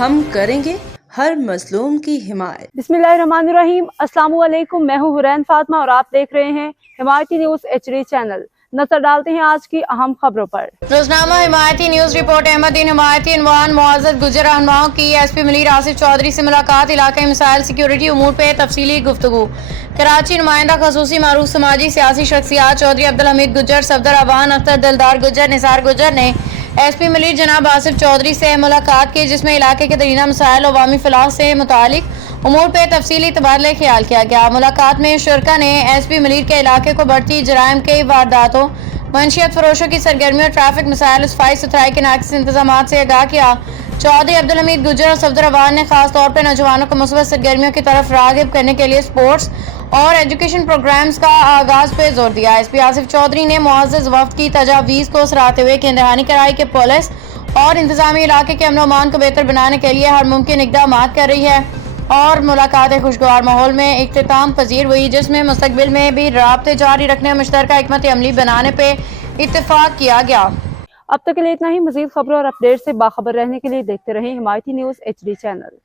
ہم کریں گے ہر مظلوم کی حمایت۔ بسم اللہ الرحمن الرحیم۔ السلام علیکم، میں ہوں حرین فاطمہ اور آپ دیکھ رہے ہیں حمایتی نیوز HD چینل۔ نظر ڈالتے ہیں آج کی اہم خبروں پر۔ روزنامہ حمایتی نیوز رپورٹ۔ احمد دین حمایتی عنوان معزز گجر رہنماؤں کی ایس پی ملیر آصف چودھری سے ملاقات، علاقائی مسائل سیکیورٹی امور پہ تفصیلی گفتگو۔ کراچی نمائندہ خصوصی معروف سماجی سیاسی شخصیات چودھری عبدالحمید گجر، صفدر اوان اختر، دلدار گجر، نثار گجر نے ایس پی ملیر جناب آصف چودھری سے ملاقات کی، جس میں علاقے کے درینہ مسائل و عوامی فلاح سے متعلق امور پہ تفصیلی تبادلہ خیال کیا گیا۔ ملاقات میں شرکا نے ایس پی ملیر کے علاقے کو بڑھتی جرائم کی وارداتوں، منشیات فروشوں کی سرگرمیوں، ٹریفک مسائل، صفائی ستھرائی کے ناقص انتظامات سے آگاہ کیا۔ چودھری عبدالحمید گجر اور صفدر اوان نے خاص طور پر نوجوانوں کو مثبت سرگرمیوں کی طرف راغب کرنے کے لیے سپورٹس اور ایجوکیشن پروگرامز کا آغاز پہ زور دیا۔ ایس پی آصف چودھری نے معزز وفد کی تجاویز کو سراہتے ہوئے یقین دہانی کرائی کہ پولیس اور انتظامی علاقے کے امن و امان کو بہتر بنانے کے لیے ہر ممکن اقدامات کر رہی ہے، اور ملاقات ایک خوشگوار ماحول میں اختتام پذیر ہوئی، جس میں مستقبل میں بھی رابطے جاری رکھنے اور مشترکہ حکمت عملی بنانے پہ اتفاق کیا گیا۔ اب تک کے لیے اتنا ہی۔ مزید خبروں اور اپڈیٹ سے باخبر رہنے کے لیے دیکھتے رہیں حمایتی نیوز HD چینل۔